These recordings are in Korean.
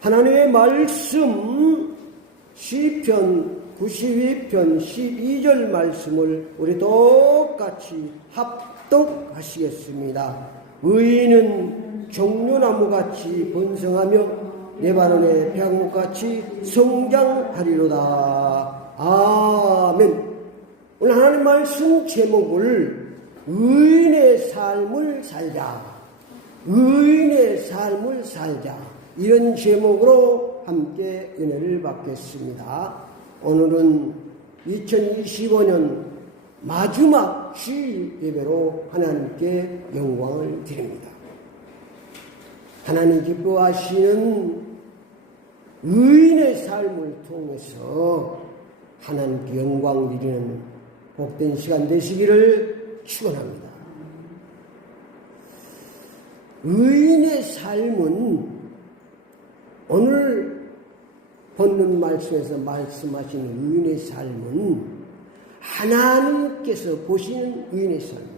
하나님의 말씀 시편 92편 12절 말씀을 우리 똑같이 합독하시겠습니다. 의인은 종려나무같이 번성하며 레바논의 백목같이 성장하리로다. 아멘. 오늘 하나님 말씀 제목을 의인의 삶을 살자, 의인의 삶을 살자, 이런 제목으로 함께 은혜를 받겠습니다. 오늘은 2025년 마지막 주일 예배로 하나님께 영광을 드립니다. 하나님 기뻐하시는 의인의 삶을 통해서 하나님께 영광 드리는 복된 시간 되시기를 축원합니다. 의인의 삶은 오늘 본문 말씀에서 말씀하시는 의인의 삶은 하나님께서 보시는 의인의 삶입니다.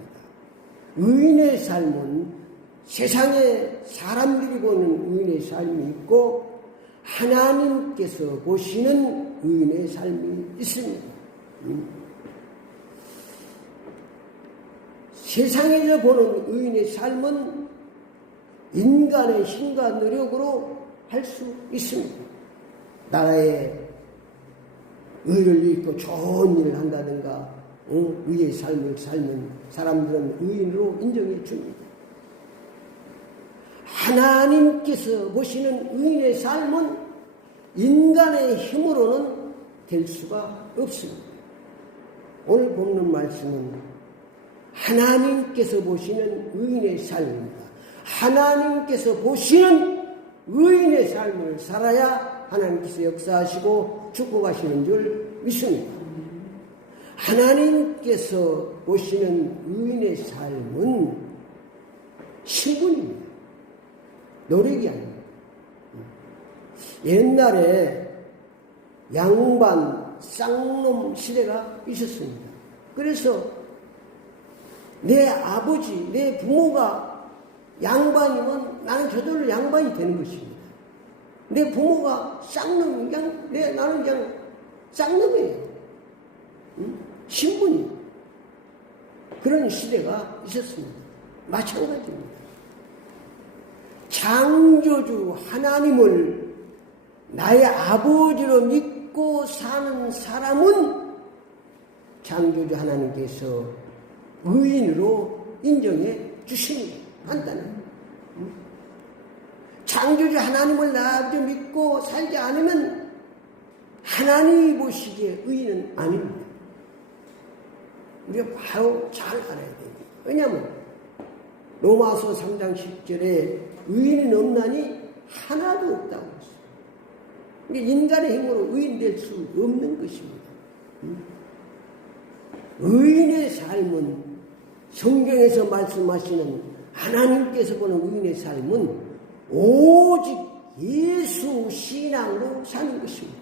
의인의 삶은 세상에 사람들이 보는 의인의 삶이 있고 하나님께서 보시는 의인의 삶이 있습니다. 세상에서 보는 의인의 삶은 인간의 힘과 노력으로 할 수 있습니다. 나라에 의를 입고 좋은 일을 한다든가 의의 삶을 살면 사람들은 의인으로 인정해 줍니다. 하나님께서 보시는 의인의 삶은 인간의 힘으로는 될 수가 없습니다. 오늘 본문 말씀은 하나님께서 보시는 의인의 삶입니다. 하나님께서 보시는 의인의 삶을 살아야 하나님께서 역사하시고 축복하시는 줄 믿습니다. 하나님께서 보시는 의인의 삶은 신분입니다. 노력이 아닙니다. 옛날에 양반, 쌍놈 시대가 있었습니다. 그래서 내 아버지, 내 부모가 양반이면 나는 저절로 양반이 되는 것입니다. 내 부모가 쌍놈이면 나는 그냥 쌍놈이에요. 신분이. 그런 시대가 있었습니다. 마찬가지입니다. 창조주 하나님을 나의 아버지로 믿고 사는 사람은 창조주 하나님께서 의인으로 인정해 주십니다. 간단해요. 창조주 하나님을 나를 믿고 살지 않으면 하나님이 보시기에 의인은 아닙니다. 우리가 바로 잘 알아야 됩니다. 왜냐하면 로마서 3장 10절에 의인은 없나니 하나도 없다고 했어요. 그러니까 인간의 힘으로 의인 될 수 없는 것입니다. 의인의 삶은 성경에서 말씀하시는 하나님께서 보는 의인의 삶은 오직 예수 신앙으로 사는 것입니다.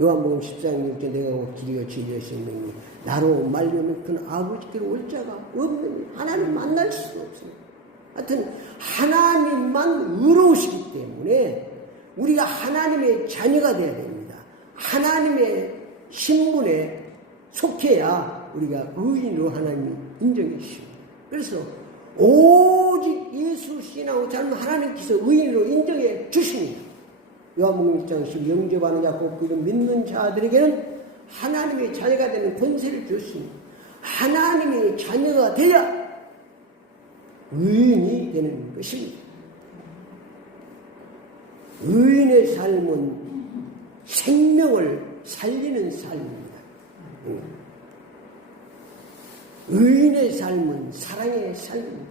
요한복음 14장 6절 내가 길이요 진리요 생명이 나로 말미암아 그는 아버지께로 올 자가 없는 하나님 만날 수가 없습니다. 하여튼 하나님만 의로우시기 때문에 우리가 하나님의 자녀가 되어야 됩니다. 하나님의 신분에 속해야 우리가 의인으로 하나님이 인정해 주십니다. 그래서 오직 예수 신앙으로 살면 하나님께서 의인으로 인정해 주십니다. 요한복음 1장 10 영접하는 자 곧 그를 믿는 자들에게는 하나님의 자녀가 되는 권세를 주셨습니다. 하나님의 자녀가 되어야 의인이 되는 것입니다. 의인의 삶은 생명을 살리는 삶입니다. 의인의 삶은 사랑의 삶입니다.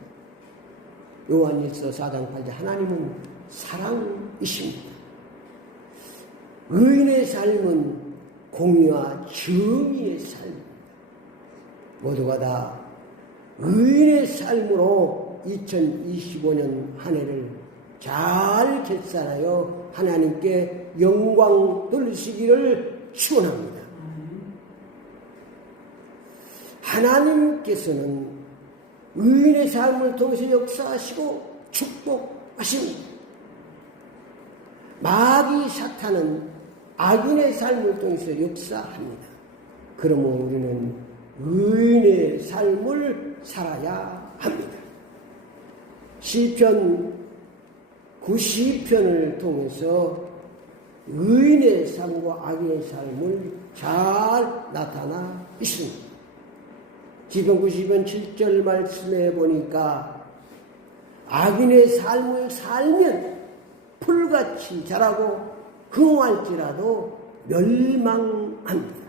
요한일서 4장 8절 하나님은 사랑이십니다. 의인의 삶은 공의와 정의의 삶입니다. 모두가 다 의인의 삶으로 2025년 한 해를 잘 결산하여 하나님께 영광 돌리시기를 축원합니다. 하나님께서는 의인의 삶을 통해서 역사하시고 축복하십니다. 마귀 사탄은 악인의 삶을 통해서 역사합니다. 그러면 우리는 의인의 삶을 살아야 합니다. 시편 90편을 통해서 의인의 삶과 악인의 삶을 잘 나타나 있습니다. 시편 90편 7절 말씀에 보니까 악인의 삶을 살면 풀같이 자라고 흥할지라도 멸망합니다.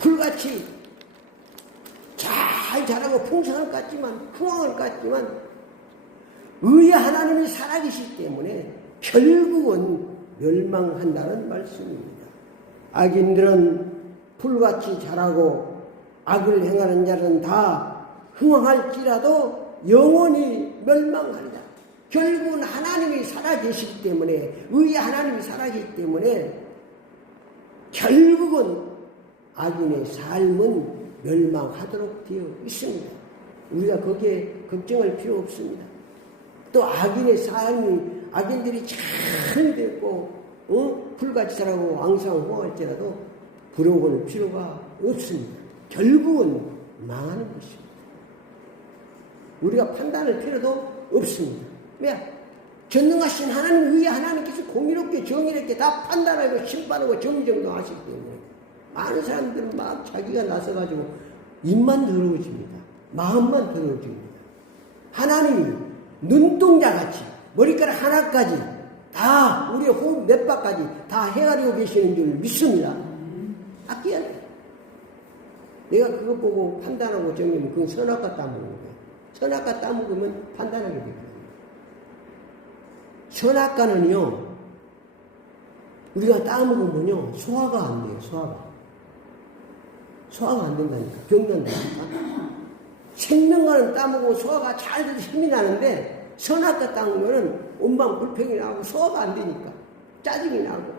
풀같이 잘 자라고 풍성할 것 같지만 흥할 것 같지만 의의 하나님이 살아계시기 때문에 결국은 멸망한다는 말씀입니다. 악인들은 풀같이 자라고 악을 행하는 자는 다 흥황할지라도 영원히 멸망한다. 결국은 하나님이 살아계시기 때문에 의의 하나님이 살아계시기 때문에 결국은 악인의 삶은 멸망하도록 되어 있습니다. 우리가 거기에 걱정할 필요 없습니다. 또 악인의 삶이 악인들이 잘 됐고 풀같이 자라고 왕성하고 흥할지라도 부러워할 필요가 없습니다. 결국은 망하는 것입니다. 우리가 판단할 필요도 없습니다. 왜? 전능하신 하나님, 의의 하나님께서 공의롭게 정의롭게 다 판단하고 심판하고 정정도 하시기 때문에 많은 사람들은 막 자기가 나서가지고 입만 더러워집니다. 마음만 더러워집니다. 하나님이 눈동자같이 머리카락 하나까지 다 우리의 호흡 몇 바까지 다 헤아리고 계시는 줄 믿습니다. 아껴야 돼. 내가 그거 보고 판단하고 정리하면 그건 선악과 따먹는 거예요. 선악과 따먹으면 판단하게 됩니다. 선악과는요, 우리가 따먹으면요, 소화가 안 돼요, 소화가 안 된다니까. 병난다니까. 생명과는 따먹으면 소화가 잘 돼서 힘이 나는데, 선악과 따먹으면 온방 불평이 나고 소화가 안 되니까. 짜증이 나고.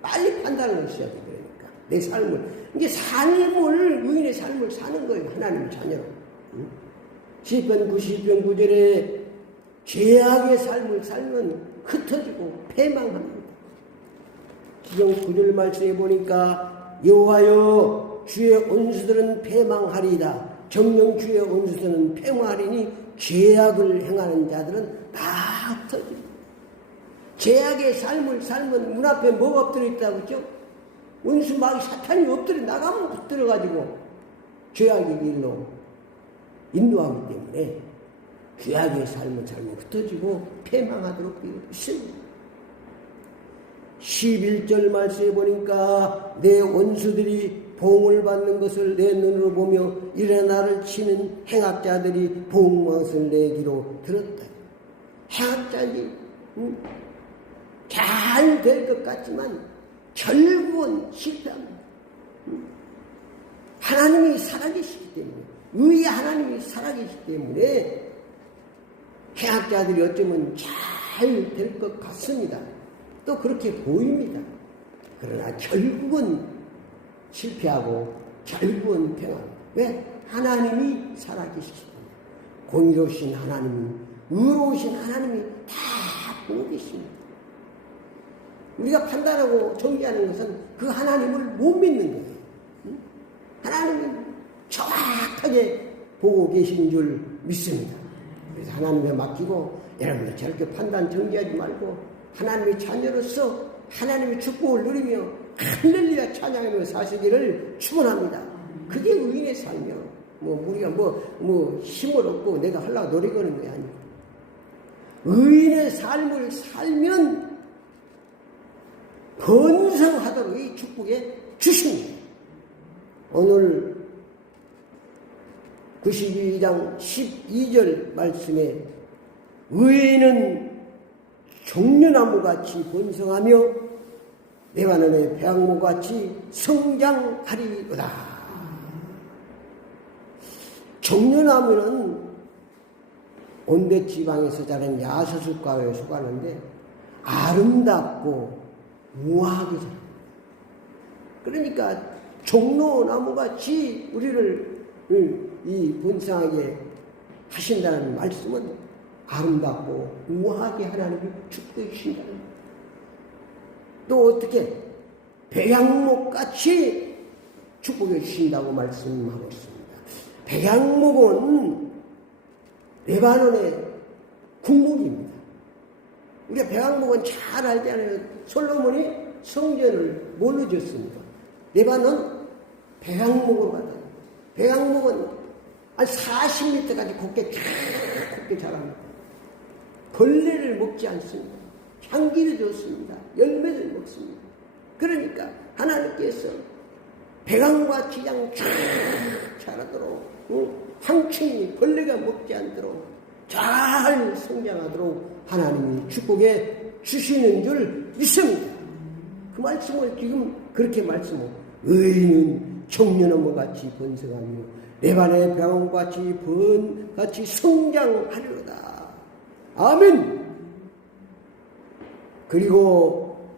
빨리 판단을 하셔야 돼, 그러니까. 내 삶을. 이게 의인의 삶을 사는 거예요, 하나님의 자녀로. 응? 시편 90편 9절에 죄악의 삶을 살면 흩어지고 패망합니다. 기정 9절 말씀에 보니까 여호와여 주의 온수들은 패망하리이다. 정녕 주의 온수들은 패망하리니 죄악을 행하는 자들은 다 흩어집니다. 죄악의 삶을 살면 문 앞에 뭐가 엎드려 있다고 했죠? 원수 마귀 사탄이 엎드려 나가면 붙들어가지고 죄악의 길로 인도하기 때문에 죄악의 삶을 살면 흩어지고 패망하도록 되어 있습니다. 11절 말씀에 보니까 내 원수들이 보응을 받는 것을 내 눈으로 보며 이래 나를 치는 행악자들이 보응망을 내기로 들었다. 행악자들이 잘 될 것 같지만 결국은 실패합니다. 하나님이 살아계시기 때문에 의의 하나님이 살아계시기 때문에 행악자들이 어쩌면 잘 될 것 같습니다. 또 그렇게 보입니다. 그러나 결국은 실패하고 결국은 평안합니다. 왜? 하나님이 살아계시기 때문에. 공의로우신 하나님, 의로우신 하나님이 다 보고 계십니다. 우리가 판단하고 정리하는 것은 그 하나님을 못 믿는 거예요. 하나님이 정확하게 보고 계신 줄 믿습니다. 그래서 하나님에 맡기고 여러분들 저렇게 판단 정리하지 말고 하나님의 자녀로서 하나님의 축복을 누리며 할렐루야 찬양하며 사시기를 축원합니다. 그게 의인의 삶이요. 우리가 힘을 얻고 내가 하려고 노력하는 게 아니고 의인의 삶을 살면 번성하도록 이 축복에 주십니다. 오늘 92장 12절 말씀에 의인은 종려나무같이 번성하며 레바논의 배양모같이 성장하리로다. 종려나무는 온대 지방에서 자란 야소수과에 속하는데 아름답고 우아하게 자랍니다. 그러니까 종려나무같이 우리를 이 번성하게 하신다는 말씀은 아름답고 우아하게 하나님이 축복해 주신다. 또 어떻게 백향목같이 축복해 주신다고 말씀하고 있습니다. 백향목은 레바논의 국목입니다. 우리가 백향목은 잘 알잖아요. 솔로몬이 성전을 뭘로 지었습니까? 레바논 백향목으로 가다. 백향목은 한 40m까지 곱게 자랍니다. 벌레를 먹지 않습니다. 향기를 줬습니다. 열매를 먹습니다. 그러니까 하나님께서 백향과 기장 쫙 자라도록 황충이 벌레가 먹지 않도록 잘 성장하도록 하나님이 축복해 주시는 줄 믿습니다. 그 말씀을 지금 그렇게 말씀하고 의인은 청년나무같이 번성하며 레바논의 백향목같이 성장하리로다. 아멘. 그리고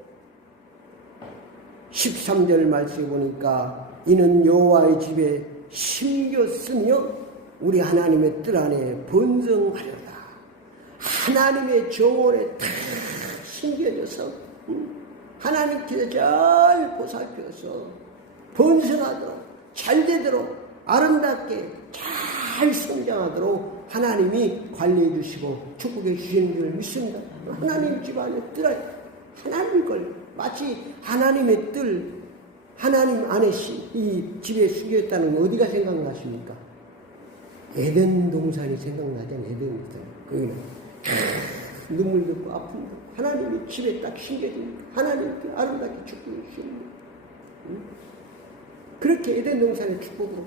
13절 말씀해 보니까 이는 여호와의 집에 심겼으며 우리 하나님의 뜰 안에 번성하려다. 하나님의 정원에 다 심겨져서 하나님께서 잘 보살펴서 번성하도록 잘되도록 아름답게 잘 성장하도록 하나님이 관리해 주시고 축복해 주시는 줄 믿습니다. 하나님 집안의 뜰 안에 하나님 걸 마치 하나님의 뜰 하나님 안에 이 집에 숨겨있다는 건 어디가 생각나십니까? 에덴 동산이 생각나잖아요. 에덴 동산. 거기는 눈물도 없고 아픔도 없고 하나님의 집에 딱 심겨집니다. 하나님께 아름답게 축복해 주시는 거예요. 그렇게 에덴 동산의 축복으로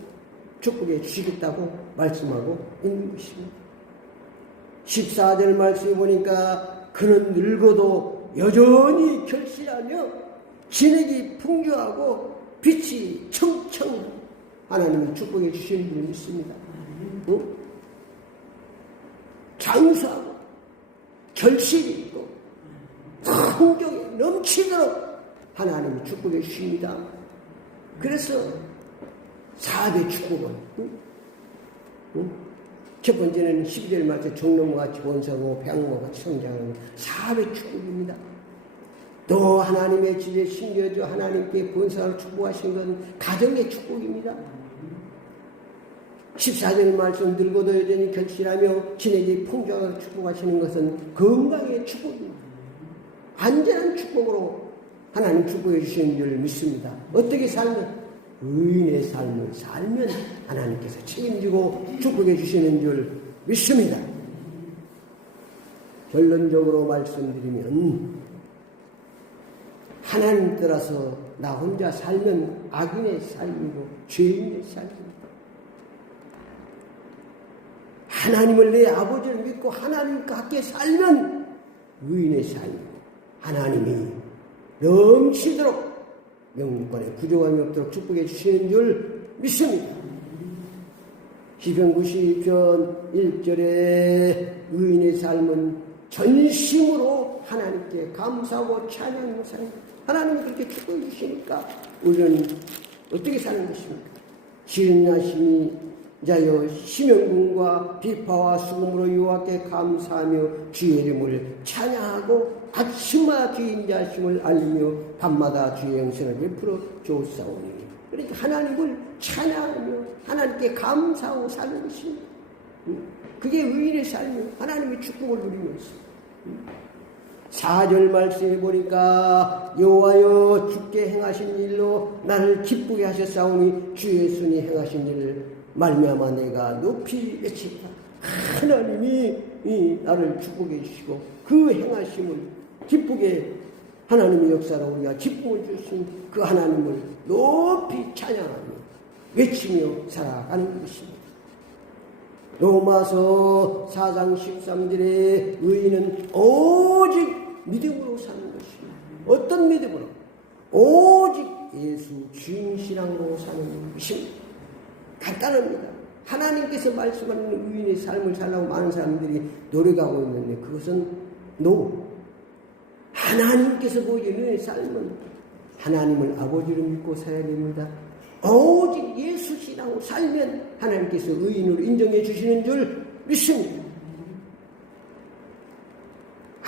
축복해 주시겠다고 말씀하고 있는 것입니다. 14절 말씀해 보니까 그는 늙어도 여전히 결실하며 진액이 풍부하고 빛이 청청 하나님이 축복해 주시는 줄 믿습니다. 장수하고 결실이 있고 풍경이 넘치도록 하나님이 축복해 주십니다. 그래서 4대 축복은 첫 번째는 12절 말씀 종로모같이 번성하고 백향목같이 성장하는 4대 축복입니다. 또 하나님의 집에 심겨져 하나님께 번성하고 축복하신 것은 가정의 축복입니다. 14절 말씀 늙어도 여전히 결실하며 진액이 풍족하고 축복하시는 것은 건강의 축복입니다. 안전한 축복으로 하나님 축복해 주시는 줄 믿습니다. 어떻게 살면? 의인의 삶을 살면 하나님께서 책임지고 축복해 주시는 줄 믿습니다. 결론적으로 말씀드리면 하나님 따라서 나 혼자 살면 악인의 삶이고 죄인의 삶입니다. 하나님을 내 아버지를 믿고 하나님과 함께 살면 의인의 삶이고 하나님이 넘치도록 영육간에 부족함이 없도록 축복해 주시는 줄 믿습니다. 시편 92편 1절에 의인의 삶은 전심으로 하나님께 감사하고 찬양하는 삶입니다. 하나님이 그렇게 축복해 주시니까 우리는 어떻게 사는 것입니까? 지은하심이 자여 심연궁과 비파와 수금으로 여호와께 감사하며 주의 이름을 찬양하고 아침마다 주의 인자하심을 알리며 밤마다 주의 영생을 베풀어 주옵사오니. 그러니까 하나님을 찬양하며 하나님께 감사하고 사는 것입니다. 그게 의인의 삶이에요. 하나님의 축복을 누리면서. 4절 말씀해 보니까 여호와여 주께 행하신 일로 나를 기쁘게 하셨사오니 주 예수님 행하신 일을 말미암아 내가 높이 외치리라. 하나님이 나를 축복해 주시고 그 행하심을 기쁘게 하나님의 역사로 우리가 기쁨을 주신 그 하나님을 높이 찬양하며 외치며 살아가는 것입니다. 로마서 4장 13절에 의인은 오직 믿음으로 사는 것입니다. 어떤 믿음으로? 오직 예수 주인 신앙으로 사는 것입니다. 간단합니다. 하나님께서 말씀하는 의인의 삶을 살라고 많은 사람들이 노력하고 있는데 그것은 하나님께서 보여주는 의인의 삶은 하나님을 아버지로 믿고 살아야 됩니다. 오직 예수 신앙으로 살면 하나님께서 의인으로 인정해 주시는 줄 믿습니다.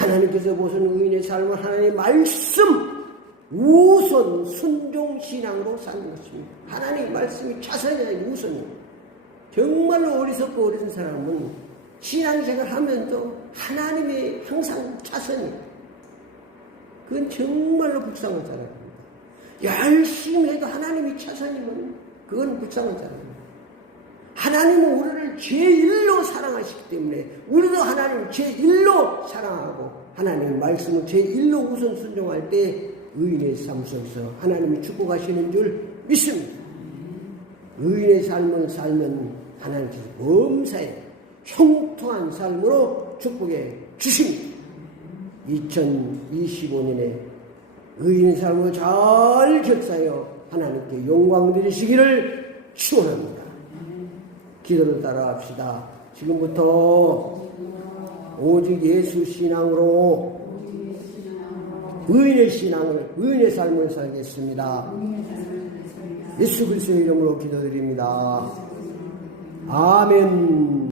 하나님께서 보시는 의인의 삶은 하나님의 말씀 우선 순종신앙으로 사는 것입니다. 하나님의 말씀이 차선이 아니고 우선이에요. 정말로 어리석고 어리석은 사람은 신앙생활 하면서 하나님의 항상 차선이에요. 그건 정말로 불쌍한 사람입니다. 열심히 해도 하나님이 차선이면 그건 불쌍한 사람입니다. 하나님은 우리를 제1로 사랑하시기 때문에 우리도 하나님을 제1로 사랑하고 하나님의 말씀을 제1로 우선 순종할 때 의인의 삶 속에서 하나님이 축복하시는 줄 믿습니다. 의인의 삶을 살면 하나님께서 범사에 형통한 삶으로 축복해 주십니다. 2025년에 의인의 삶을 잘 격사하여 하나님께 영광 드리시기를 축원합니다. 기도를 따라합시다. 지금부터 오직 예수 신앙으로 의인의 삶을 살겠습니다. 예수 그리스도의 이름으로 기도드립니다. 아멘.